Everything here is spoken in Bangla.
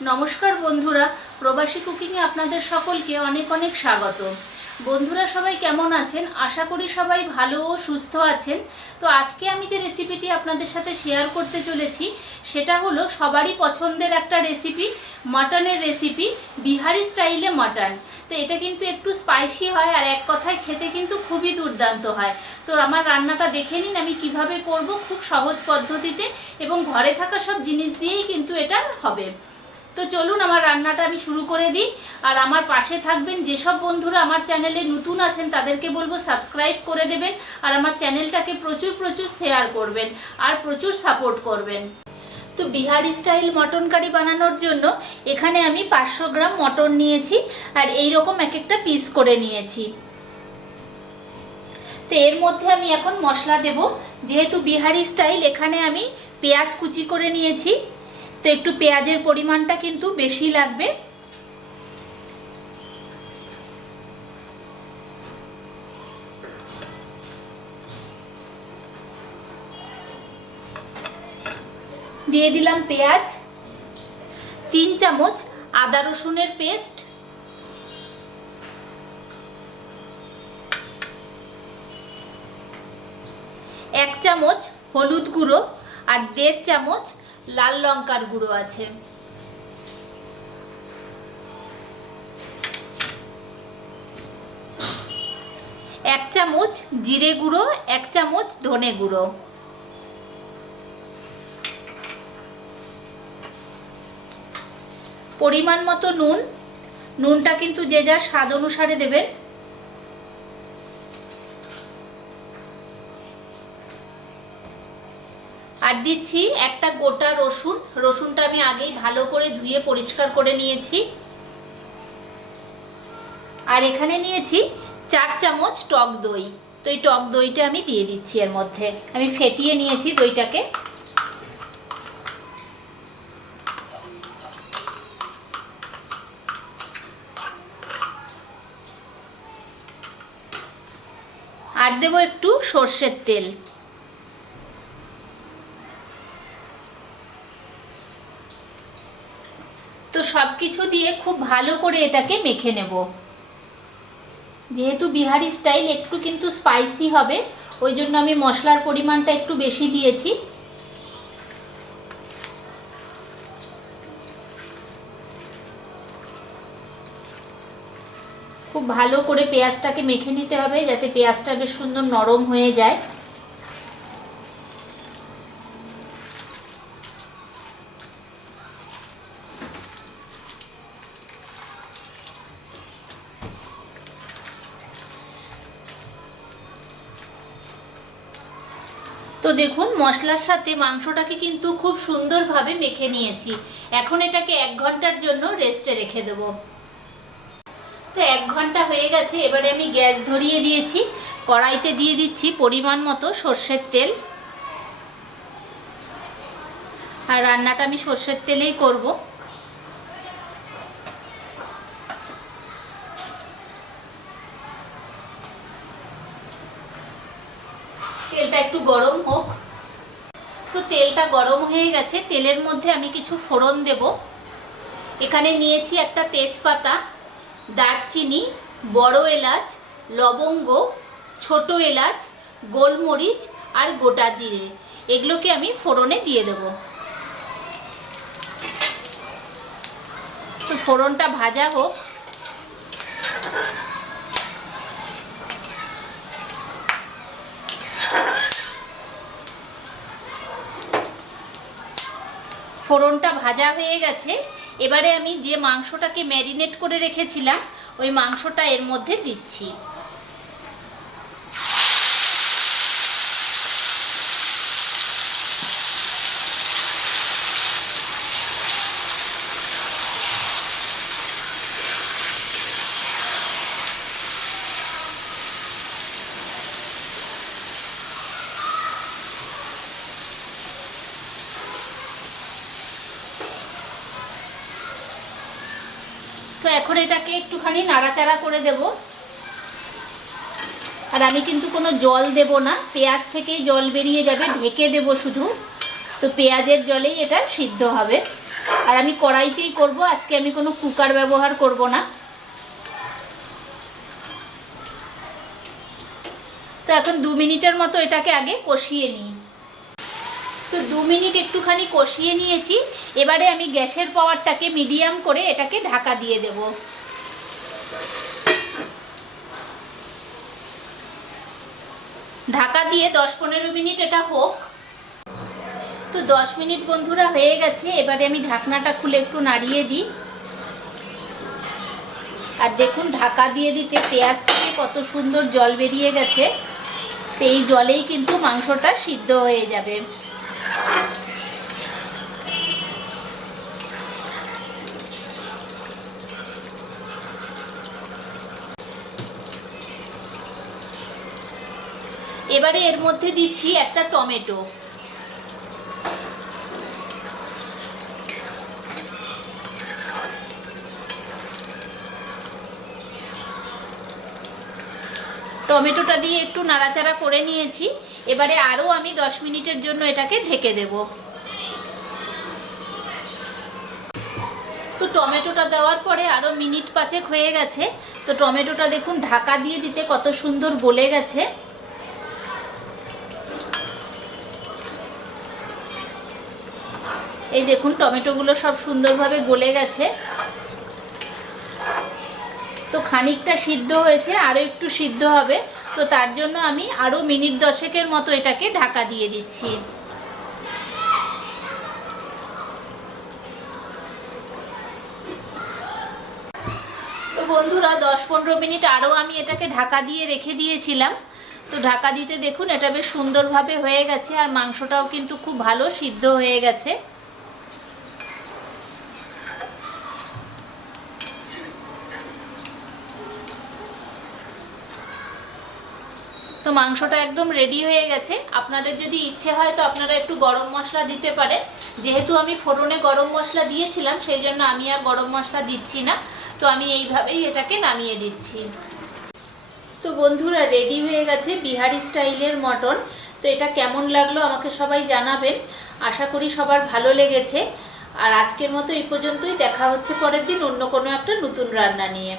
নমস্কার বন্ধুরা, প্রবাসী কুকিংয়ে আপনাদের সকলকে অনেক অনেক স্বাগত। বন্ধুরা সবাই কেমন আছেন? আশা করি সবাই ভালো ও সুস্থ আছেন। তো আজকে আমি যে রেসিপিটি আপনাদের সাথে শেয়ার করতে চলেছি সেটা হলো সবারই পছন্দের একটা রেসিপি, মাটনের রেসিপি, বিহারি স্টাইলে মাটন। তো এটা কিন্তু একটু স্পাইসি হয় আর এক কথায় খেতে কিন্তু খুবই দুর্দান্ত হয়। তো আমার রান্নাটা দেখে নিন আমি কিভাবে করব, খুব সহজ পদ্ধতিতে এবং ঘরে থাকা সব জিনিস দিয়েই কিন্তু এটা হবে। তো চলুন আমার রান্নাটা আমি শুরু করে দিই। আর আমার পাশে থাকবেন। যেসব বন্ধুরা আমার চ্যানেলে নতুন আছেন তাদেরকে বলবো সাবস্ক্রাইব করে দেবেন আর আমার চ্যানেলটাকে প্রচুর প্রচুর শেয়ার করবেন আর প্রচুর সাপোর্ট করবেন। তো বিহারি স্টাইল মটন কারি বানানোর জন্য এখানে আমি 500 গ্রাম মটন নিয়েছি আর এই রকম এক একটা পিস করে নিয়েছি। তো এর মধ্যে আমি এখন মশলা দেব। যেহেতু বিহারি স্টাইল, এখানে আমি পেঁয়াজ কুচি করে নিয়েছি। তো একটু পেঁয়াজের পরিমাণটা কিন্তু বেশি লাগবে। দিয়ে দিলাম পেঁয়াজ, 3 চামচ আদা রসুনের পেস্ট, 1 চামচ হলুদ গুঁড়ো আর 1.5 চামচ লাল লঙ্কার গুঁড়ো আছে। এক চামচ জিরে গুঁড়ো, 1 চামচ ধনে গুঁড়ো, পরিমাণ মতো নুন। নুনটা কিন্তু যে যার স্বাদ অনুসারে দেবেন। আর দিচ্ছি একটা গোটা রসুন। রসুনটা আমি আগেই ভালো করে ধুয়ে পরিষ্কার করে নিয়েছি। আর এখানে নিয়েছি 4 চামচ টক দই। তো এই টক দইটা আমি দিয়ে দিচ্ছি এর মধ্যে। আমি ফেটিয়ে নিয়েছি দইটাকে। আর দেবো একটু সর্ষের তেল। তো সব কিছু দিয়ে খুব ভালো করে এটাকে মেখে নেব। যেহেতু বিহারি স্টাইল একটু কিন্তু স্পাইসি হবে, ওই জন্য আমি মশলার পরিমাণটা একটু বেশি দিয়েছি। খুব ভালো করে পেঁয়াজটাকে মেখে নিতে হবে যাতে পেঁয়াজটা বেশ সুন্দর নরম হয়ে যায়। তো দেখুন মশলার সাথে মাংসটাকে কিন্তু খুব সুন্দরভাবে মেখে নিয়েছি। এখন এটাকে 1 ঘন্টার জন্য রেস্টে রেখে দেব। তো 1 ঘন্টা হয়ে গেছে। এবারে আমি গ্যাস ধরিয়ে দিয়েছি। কড়াইতে দিয়ে দিচ্ছি পরিমাণ মতো সর্ষের তেল। আর রান্নাটা আমি সর্ষের তেলেই করব। তেলটা একটু গরম হোক। তো তেলটা গরম হয়ে গেছে। তেলের মধ্যে আমি কিছু ফোড়ন দেব। এখানে নিয়েছি একটা তেজপাতা, দারচিনি, বড় এলাচ, লবঙ্গ, ছোট এলাচ, গোলমরিচ আর গোটা জিরে। এগুলোকে আমি ফোড়নে দিয়ে দেব। তো ফোড়নটা ভাজা হোক। ফোড়নটা ভাজা হয়ে গেছে। এবারে আমি যে মাংসটাকে ম্যারিনেট করে রেখেছিলাম ওই মাংসটা এর মধ্যে দিচ্ছি। তো এখন এটাকে একটুখানি নাড়াচাড়া করে দেব। আর আমি কিন্তু কোনো জল দেব না, পেঁয়াজ থেকেই জল বেরিয়ে যাবে, ঢেকে দেব শুধু। তো পেঁয়াজের জলেই এটা সিদ্ধ হবে। আর আমি কড়াইতেই করব, আজকে আমি কোনো কুকার ব্যবহার করব না। তো এখন 2 মিনিটের মতো এটাকে আগে কষিয়ে নিই। তো 2 মিনিট একটুখানি কষিয়ে নিয়েছি। এবারে আমি গ্যাসের পাওয়ারটাকে মিডিয়াম করে এটাকে ঢাকা দিয়ে দেব। ঢাকা দিয়ে 10-15 মিনিট এটা হোক। তো 10 মিনিট বন্ধুরা হয়ে গেছে। এবারে আমি ঢাকনাটা খুলে একটু নাড়িয়ে দিই। আর দেখুন ঢাকা দিয়ে দিতে পেঁয়াজ থেকে কত সুন্দর জল বেরিয়ে গেছে। তো এই জলেই কিন্তু মাংসটা সিদ্ধ হয়ে যাবে। এবারে এর মধ্যে দিচ্ছি একটা টমেটো। টমেটোটা দিয়ে একটু নাড়াচাড়া করে নিয়েছি। এবারে আরও আমি 10 মিনিটের জন্য এটাকে ঢেকে দেব। তো টমেটোটা দেওয়ার পরে আরও মিনিট 5 হয়ে গেছে। তো টমেটোটা দেখুন ঢাকা দিয়ে দিতে কত সুন্দর গলে গেছে। এই দেখুন টমেটোগুলো সব সুন্দরভাবে গলে গেছে। তো খানিকটা সিদ্ধ হয়েছে, আরও একটু সিদ্ধ হবে। তো তার জন্য আমি আরও মিনিট 10 মতো এটাকে ঢাকা দিয়ে দিচ্ছি। তো বন্ধুরা 10-15 মিনিট আরও আমি এটাকে ঢাকা দিয়ে রেখে দিয়েছিলাম। তো ঢাকা দিতে দেখুন এটা বেশ সুন্দরভাবে হয়ে গেছে, আর মাংসটাও কিন্তু খুব ভালো সিদ্ধ হয়ে গেছে। তো মাংসটা একদম রেডি হয়ে গেছে। আপনাদের যদি ইচ্ছে হয় তো আপনারা একটু গরম মশলা দিতে পারেন। যেহেতু আমি ফোড়নে গরম মশলা দিয়েছিলাম সেই জন্য আমি আর গরম মশলা দিচ্ছি না। তো আমি এইভাবেই এটাকে নামিয়ে দিচ্ছি। তো বন্ধুরা রেডি হয়ে গেছে বিহারি স্টাইলের মটন। তো এটা কেমন লাগলো আমাকে সবাই জানাবেন। আশা করি সবার ভালো লেগেছে। আর আজকের মতো এই পর্যন্তই। দেখা হচ্ছে পরের দিন অন্য কোনো একটা নতুন রান্না নিয়ে।